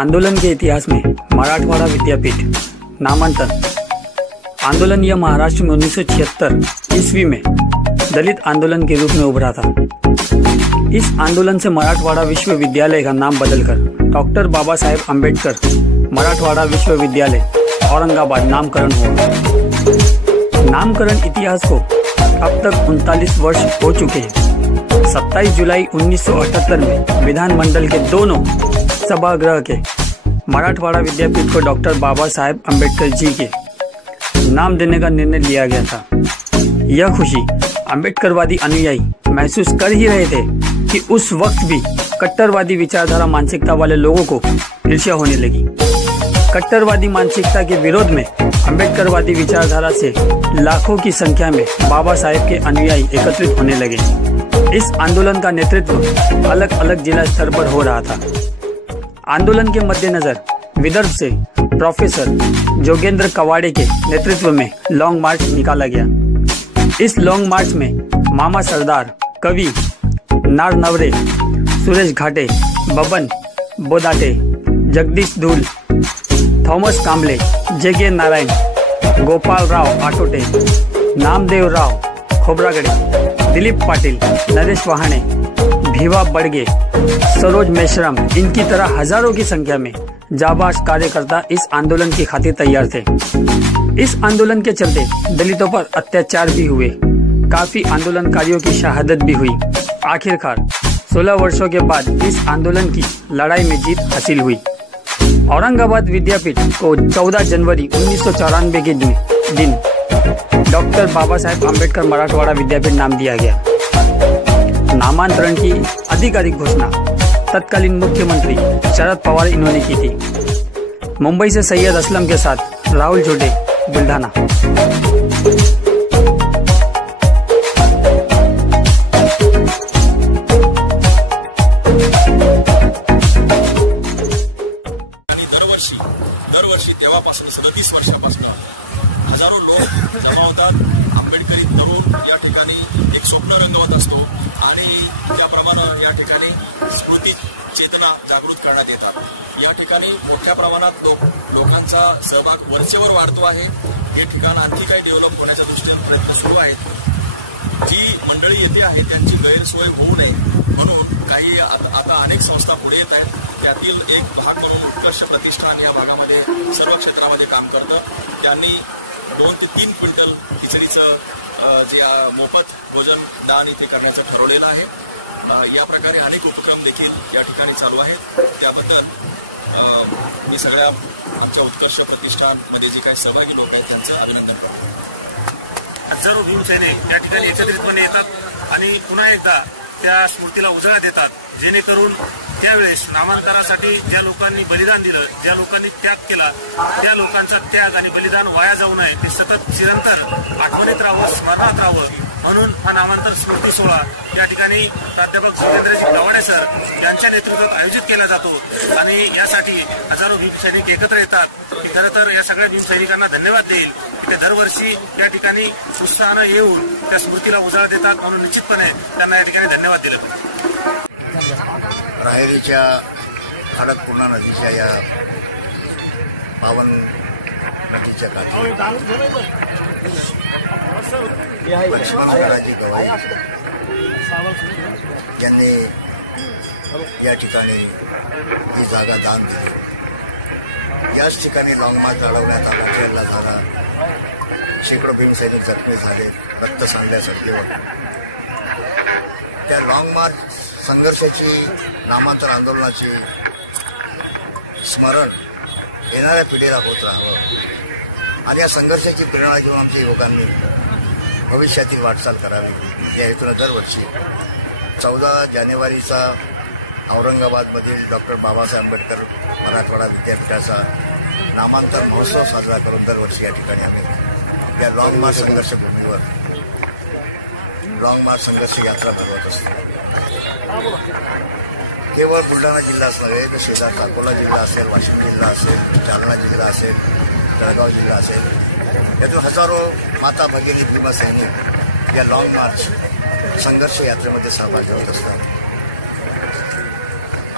आंदोलन के इतिहास में मराठवाड़ा विद्यापीठ नामांतरण। आंदोलन यह महाराष्ट्र में 1976 ईस्वी में दलित आंदोलन के रूप में उभरा था। इस आंदोलन से मराठवाड़ा विश्वविद्यालय का नाम बदलकर डॉक्टर बाबा साहेब अम्बेडकर मराठवाड़ा विश्वविद्यालय औरंगाबाद नामकरण हुआ। नामकरण इतिहास को अब तक 39 वर्ष हो चुके हैं। 27 जुलाई 1978 में विधानमंडल के दोनों सभागृह के मराठवाड़ा विद्यापीठ को डॉक्टर बाबा साहेब अम्बेडकर जी के नाम देने का निर्णय लिया गया था। यह खुशी अम्बेडकरवादी अनुयायी महसूस कर ही रहे थे कि उस वक्त भी कट्टरवादी विचारधारा मानसिकता वाले लोगों को ईर्ष्या होने लगी। कट्टरवादी मानसिकता के विरोध में अम्बेडकरवादी विचारधारा से लाखों की संख्या में बाबा साहेब के अनुयायी एकत्रित होने लगे। इस आंदोलन का नेतृत्व अलग अलग जिला स्तर पर हो रहा था। आंदोलन के मद्देनजर विदर्भ से प्रोफेसर जोगेंद्र कवाड़े के नेतृत्व में लॉन्ग मार्च निकाला गया। इस लॉन्ग मार्च में मामा सरदार, कवि नार नवरे, सुरेश घाटे, बबन बोदाटे, जगदीश धूल, थॉमस कांबले, जे.के. नारायण, गोपाल राव आटोटे, नामदेव राव खोब्रागडे, दिलीप पाटिल, नरेश वहाणे, भीवा बड़गे, सरोज मेश्राम, इनकी तरह हजारों की संख्या में जाबाज कार्यकर्ता इस आंदोलन की खातिर तैयार थे। इस आंदोलन के चलते दलितों पर अत्याचार भी हुए। काफी आंदोलनकारियों की शहादत भी हुई। आखिरकार 16 वर्षों के बाद इस आंदोलन की लड़ाई में जीत हासिल हुई। औरंगाबाद विद्यापीठ को 14 जनवरी 1994 के दिन डॉक्टर बाबा साहेब अम्बेडकर मराठवाड़ा विद्यापीठ नाम दिया गया। नामांतरण की आधिकारिक घोषणा तत्कालीन मुख्यमंत्री शरद पवार इन्होंने की थी। मुंबई से सैयद असलम के साथ राहुल छोटे, बुल्ढाना। दरवर्षी तेव्हापासून 37 वर्षापासून हजारो लोक जमा होतात। आंबेडकरी तरुण या ठिकाणी एक स्वप्न रंगवत असतो आणि त्याप्रमाणे या ठिकाणी स्मृती चेतना जागृत करण्यात येतात। या ठिकाणी मोठ्या प्रमाणात लोकांचा सहभाग वरचेवर वाढतो आहे। हे ठिकाण आणखी काही डेव्हलप होण्याच्या दृष्टीने प्रयत्न सुरू आहेत। जी मंडळी येथे आहे त्यांची गैरसोय होऊ नये म्हणून काही आता अनेक संस्था पुढे येत आहेत। त्यातील एक भाग म्हणून उत्कर्ष प्रतिष्ठान या भागामध्ये सर्व क्षेत्रामध्ये काम करतं। त्यांनी 2 ते 3 क्विंटल खिचडीचं जे मोफत भोजन दान इथे करण्याचं ठरवलेलं आहे। या प्रकारे अनेक उपक्रम देखील या ठिकाणी चालू आहेत। त्याबद्दल मी सगळ्या आमच्या उत्कर्ष प्रतिष्ठानमध्ये जे काही सहभागी लोक आहेत त्यांचं अभिनंदन करतो। हजारो भीमसैनिक या ठिकाणी एकत्रितपणे येतात आणि पुन्हा एकदा त्या स्मृतीला उजाळा देतात, जेणेकरून त्यावेळेस नामांतरासाठी ज्या लोकांनी बलिदान दिलं, ज्या लोकांनी त्याग केला, त्या लोकांचा त्याग आणि बलिदान वाया जाऊ नये, ते सतत चिरंतर आठवणीत राहावं, स्मरणात राहावं म्हणून हा नामांतर स्मृती सोहळा या ठिकाणी प्राध्यापक जोगेंद्रजी कवाडे सर यांच्या नेतृत्वात आयोजित केला जातो आणि यासाठी हजारो भीमसैनिक एकत्र येतात। खरं तर या सगळ्या भीमसैनिकांना धन्यवाद देईल की ते दरवर्षी या ठिकाणी उत्साहानं येऊन त्या स्मृतीला उजाळा देतात, म्हणून निश्चितपणे त्यांना या ठिकाणी धन्यवाद दिले पाहिजे। राहेरीच्या खडकपूर्णा नदीच्या या पावन नदीच्या काठी लक्ष्मण गवाई यांनी या ठिकाणी ही जागा दान दिली। याच ठिकाणी लॉंग मार्च लढवण्यात आला, जेलला झाला, शेकडो भीमसैनिक जखमी झाले, रक्त सांडल्यासारखे होते। त्या लॉंग मार्च संघर्षाची, नामांतर आंदोलनाची स्मरण येणाऱ्या पिढीला होत राहावं आणि या संघर्षाची प्रेरणा घेऊन आमच्या युवकांनी भविष्यातील वाटचाल करावी या हेतून दरवर्षी 14 जानेवारीचा औरंगाबादमधील डॉक्टर बाबासाहेब आंबेडकर मराठवाडा विद्यापीठाचा नामांतर महोत्सव साजरा करून दरवर्षी या ठिकाणी आम्ही या लॉंग मार्च संघर्ष भूमीवर लॉंग मार्च संघर्ष यात्रा भरवत असतो। केवळ बुलढाणा जिल्हाच नव्हे तर शेजारचा अकोला जिल्हा असेल, वाशिम जिल्हा असेल, जालना जिल्हा असेल, जळगाव जिल्हा असेल, यातून हजारो माता भगिनी भीमसैनिक या लॉंग मार्च संघर्ष यात्रेमध्ये सहभागी होत असतात।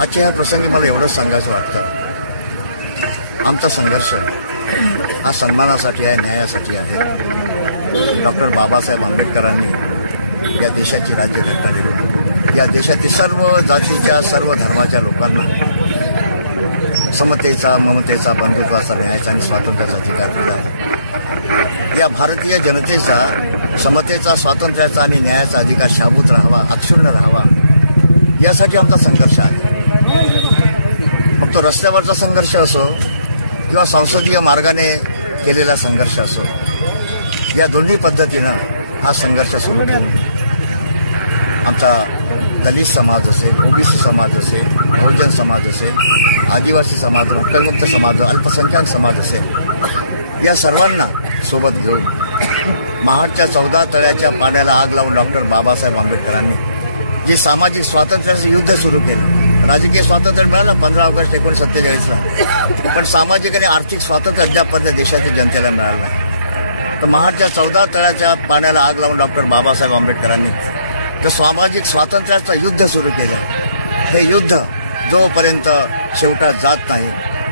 आजच्या या प्रसंगी मला एवढंच सांगायचं वाटतं आमचा संघर्ष हा सन्मानासाठी आहे, न्यायासाठी आहे. डॉक्टर बाबासाहेब आंबेडकरांनी या देशाची राज्यघटना लिहिली. या देशातील सर्व जातीच्या, सर्व धर्माच्या लोकांना समतेचा, ममतेचा, बंधुत्वाचा, न्यायाचा आणि स्वातंत्र्याचा अधिकार दिला. या भारतीय जनतेचा समतेचा, स्वातंत्र्याचा आणि न्यायाचा अधिकार शाबूत राहावा, अक्षुण्ण राहावा, यासाठी आमचा संघर्ष आहे. मग तो रस्त्यावरचा संघर्ष असो किंवा संसदीय मार्गाने केलेला संघर्ष असो, या दोन्ही पद्धतीनं हा संघर्ष सुरू ठेवू. आमचा दलित समाज असेल, ओबीसी समाज असेल, बहुजन समाज असेल, आदिवासी समाज, नक्षलमुक्त समाज, अल्पसंख्याक समाज असेल, या सर्वांना सोबत घेऊन महाडच्या 14 तळ्याच्या पाण्याला आग लावून डॉक्टर बाबासाहेब आंबेडकरांनी जे सामाजिक स्वातंत्र्याचे युद्ध सुरू केले. राजकीय स्वातंत्र्य मिळालं 15 ऑगस्ट 1947ला, पण सामाजिक आणि आर्थिक स्वातंत्र्य अद्यापर्यंत देशातील जनतेला मिळालं नाही. तर महाडच्या 14 तळ्याच्या पाण्याला आग लावून डॉक्टर बाबासाहेब आंबेडकरांनी तर सामाजिक स्वातंत्र्याचं युद्ध सुरू केलं. हे युद्ध जोपर्यंत शेवटात जात नाही,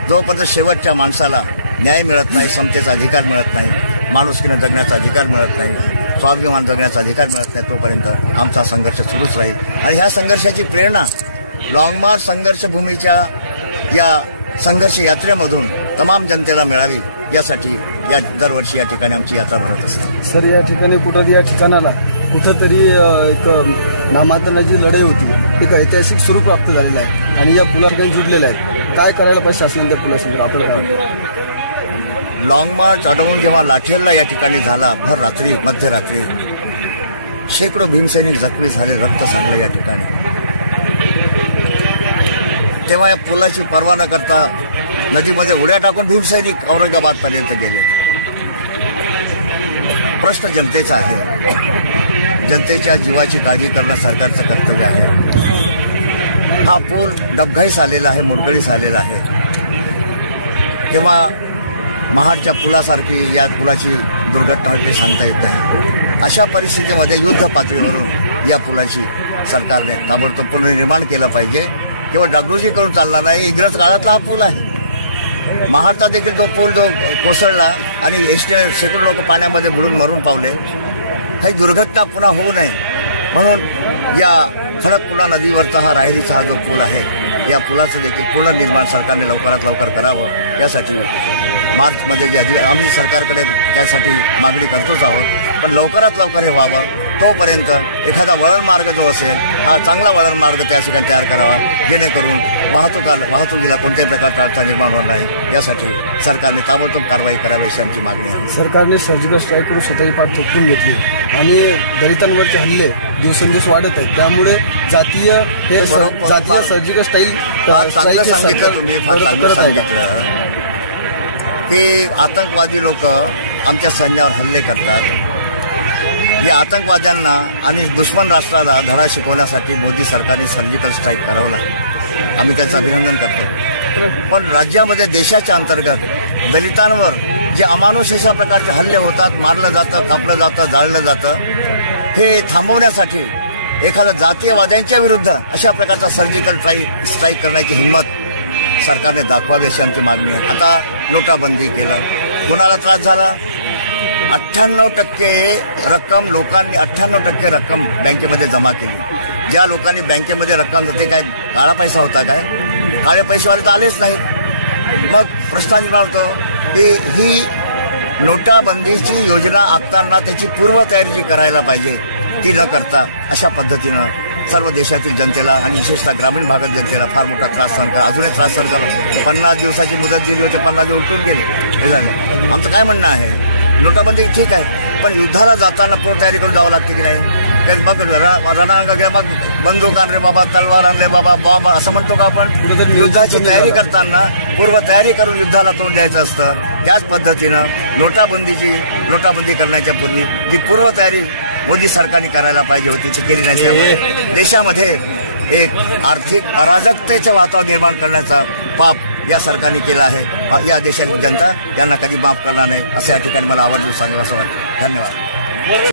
जोपर्यंत शेवटच्या माणसाला न्याय मिळत नाही, समतेचा अधिकार मिळत नाही, माणुसकीनं जगण्याचा अधिकार मिळत नाही, स्वाभिमान जगण्याचा अधिकार मिळत नाही, तोपर्यंत आमचा संघर्ष सुरूच राहील. आणि ह्या संघर्षाची प्रेरणा लॉंग मार्च संघर्षभूमीच्या या संघर्ष यात्रेमधून तमाम जनतेला मिळावी, यासाठी या दरवर्षी या ठिकाणी आमची यात्रा भरत असते. सर, या ठिकाणी या ठिकाणाला कुठंतरी एक नामांतरणाची लढाई होती, एक ऐतिहासिक स्वरूप प्राप्त झालेलं आहे आणि या पुला ठिकाणी जुडलेल्या आहेत. काय करायला पाहिजे शासनाने त्या पुलासमोर, आपल्याला काय वाटतं? लॉंग मार्च अडवून जेव्हा लाठेरला या ठिकाणी झाला, भर रात्री, मध्यरात्री शेकडो भीमसैनिक जखमी झाले, रक्त सांडले या ठिकाणी. तेव्हा या पुलाची पर्वा न करता नदीमध्ये उड्या टाकून भीमसैनिक औरंगाबादपर्यंत गेले. प्रश्न जनतेचा आहे, जनतेच्या जीवाची काळजी करणं सरकारचं कर्तव्य आहे. हा पूल डबघाईस आलेला आहे, मोडकळीस आलेला आहे. तेव्हा महाडच्या पुलासारखी या पुलाची दुर्घटना घडली सांगता येत नाही. अशा परिस्थितीमध्ये युद्ध पातळीवरून या पुलाची सरकारने ताबडतोब पुनर्निर्माण केलं पाहिजे. केवळ डागडुजी करून चालला नाही. इंग्रज काळातला हा पूल आहे. महाडचा देखील तो पूल जो कोसळला आणि शेकडो लोक पाण्यामध्ये बुडून मरून पावले, काही दुर्घटना पुन्हा होऊ नये म्हणून या खडकपुणा नदीवरचा हा रायरीचा हा जो पूल आहे, या पुलाचं देखील पुनर्निर्माण सरकारने लवकरात लवकर करावं. यासाठी मार्चमध्ये जी आम्ही सरकारकडे त्यासाठी मागणी करतोच आहोत, पण लवकरात लवकर हे व्हावं. तोपर्यंत एखादा वळण मार्ग जो असेल, हा चांगला वळण मार्ग त्यासाठी तयार करावा, जेणेकरून वाहतुकीला कोणत्याही प्रकारचा अडथळा निर्माण होणार नाही. यासाठी सरकारने ताबडतोब कारवाई करावी अशी आमची मागणी आहे. सरकारने सर्जिकल स्ट्राईक करून स्वतःची पाठ थोपटून घेतली आणि दलितांवरचे हल्ले दिवसेंदिवस वाढत आहेत. त्यामुळे जातीय सर्जिकल स्ट्राईक हे सरकार करत आहे का? हे आतंकवादी लोक आमच्या सैन्यावर हल्ले करतात. या आतंकवाद्यांना आणि दुश्मन राष्ट्राला धडा शिकवण्यासाठी मोदी सरकारने सर्जिकल स्ट्राईक करावं लागलं. आम्ही त्याचं अभिनंदन करतो. पण राज्यामध्ये देशाच्या अंतर्गत दलितांवर जे अमानुष अशा प्रकारचे हल्ले होतात, मारलं जातं, कापलं जातं, जाळलं जातं, हे थांबवण्यासाठी एखाद्या जातीयवाद्यांच्या विरुद्ध अशा प्रकारचा सर्जिकल स्ट्राईक करण्याची हिंमत सरकारने दाखवावी अशी आमची मागणी आहे. आता नोटाबंदी केलं, कोणाला त्रास झाला? 98% रक्कम लोकांनी 98% रक्कम बँकेमध्ये जमा केली. ज्या लोकांनी बँकेमध्ये रक्कम देते, काय काळा पैसा होता काय? काळे पैसेवाले तर आलेच नाही. मग प्रश्न निर्माण होतो की ही नोटाबंदीची योजना आखताना त्याची पूर्वतयारी जी करायला पाहिजे ती न करता अशा पद्धतीनं सर्व देशातील जनतेला आणि विशेषतः ग्रामीण भागात जनतेला फार मोठा त्रास सरकार अजूनही त्रास सरकार 50 दिवसाची मुदत दिली होती, 50 दिवस उठून गेले. हे झालं. आमचं काय म्हणणं आहे, नोटाबंदी ठीक आहे, पण युद्धाला जाताना पूर्वतयारी करून जावं लागते की नाही? मग रणांग घ्या, मग बंदूक आणले बाबा, तलवार आणले बाबा, बाबा असं म्हणतो का आपण? युद्धाची तयारी करताना पूर्वतयारी करून युद्धाला तोंड द्यायचं असतं. त्याच पद्धतीनं नोटाबंदी करण्याच्या पूर्वी ही पूर्वतयारी मोदी सरकारने करायला पाहिजे होती, ती केली नाही. देशामध्ये एक आर्थिक अराजकतेचं वातावरण निर्माण करण्याचा पाप या सरकारने केला आहे. या देशातील जनता यांना कधी माफ करणार नाही असं या ठिकाणी मला आवडतं सांगावं असं वाटतं. धन्यवाद.